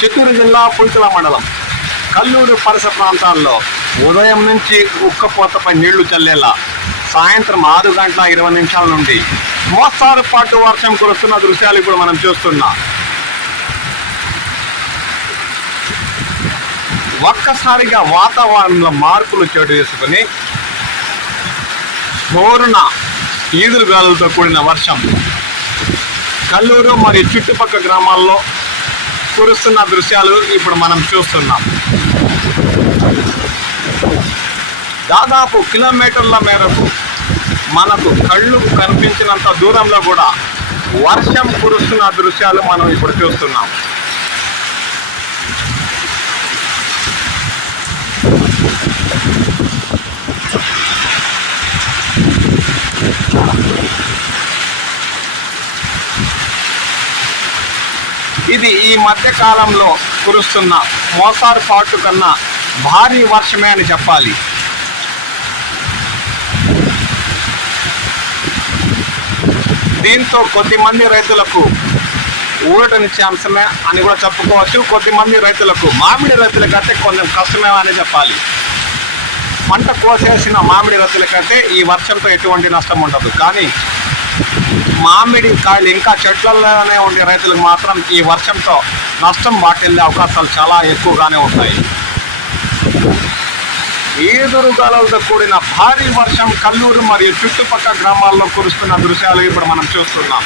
చిత్తూరు జిల్లా పుంచల మండలం కల్లూరు పరిసర ప్రాంతాల్లో ఉదయం నుంచి ఉక్కపోతపై నీళ్ళు చల్లేలా సాయంత్రం ఆరు గంటల ఇరవై నిమిషాల నుండి మోస్తారు పాటు వర్షం కురుస్తున్న దృశ్యాలు ఇప్పుడు మనం చూస్తున్నాం. ఒక్కసారిగా వాతావరణంలో మార్పులు చోటు చేసుకుని హోరున ఈదురు గాలులతో కూడిన వర్షం. కల్లూరు మరియు చుట్టుపక్క గ్రామాల్లో కురుస్తున్న దృశ్యాలు ఇప్పుడు మనం చూస్తున్నాం. దాదాపు కిలోమీటర్ల మేరకు మనకు కళ్ళు కనిపించినంత దూరంలో కూడా వర్షం కురుస్తున్న దృశ్యాలు మనం ఇప్పుడు చూస్తున్నాం. ఇది ఈ మధ్య కాలంలో కురుస్తున్న మోసారు పాటు కన్నా భారీ వర్షమే అని చెప్పాలి. దీంతో కొద్దిమంది రైతులకు ఊరటనిచ్చే అంశమే అని కూడా చెప్పుకోవచ్చు. కొద్దిమంది రైతులకు మామిడి రైతులకైతే కొంచెం కష్టమే అనే చెప్పాలి. పంట కోసేసిన మామిడి రైతులకైతే ఈ వర్షంతో ఎటువంటి నష్టం ఉండదు. కానీ మామిడి కాయలు ఇంకా చెట్లలోనే ఉండే రైతులకు మాత్రం ఈ వర్షంతో నష్టం వాటిల్లే అవకాశాలు చాలా ఎక్కువగానే ఉంటాయి. ఈదురుగాలతో కూడిన భారీ వర్షం కల్లూరు మరియు చుట్టుపక్కల గ్రామాల్లో కురుస్తున్న దృశ్యాలు ఇప్పుడు మనం చూస్తున్నాం.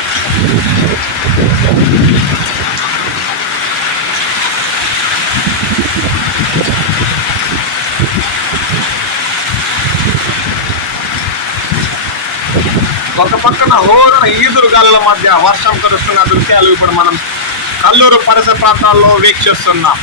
ఒక పక్కన హోరన ఈదురుగాలుల మధ్య వర్షం కురుస్తున్న దృశ్యాలు ఇప్పుడు మనం కల్లూరు పరిసర ప్రాంతాల్లో వీక్షిస్తున్నాం.